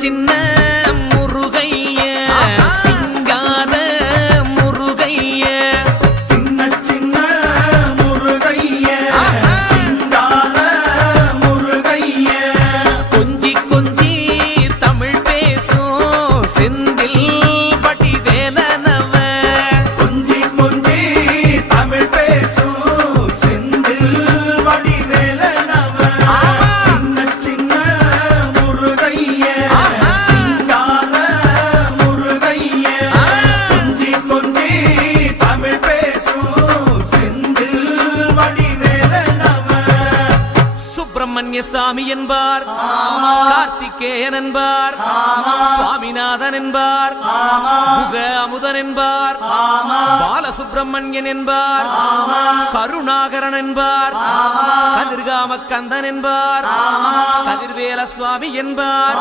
சின்ன முருகைய சிங்கார முருகைய சின்ன சின்ன முருகைய சிங்கார முருகைய கொஞ்சி கொஞ்சி தமிழ் பேசும் செந்தில் பட்டி வேலனவ கொஞ்சி கொஞ்சி தமிழ் பேசும் செந்தில் வடி வேலனவ சின்ன சின்ன முருகைய சிங்கார முருகைய கொஞ்சி கொஞ்சி தமிழ் பேசும் செந்தில் வடி வேலனவ சுப்பிரமணிய சாமி என்பார் கார்த்திகேயன் என்பார் சுவாமிநாதன் என்பார் முக அமுதன் என்பார் பாலசுப்பிரமணியன் என்பார் கருணாகரன் என்பார் கதிர்காம கந்தன் என்பார் கதிர்வேல சுவாமி என்பார்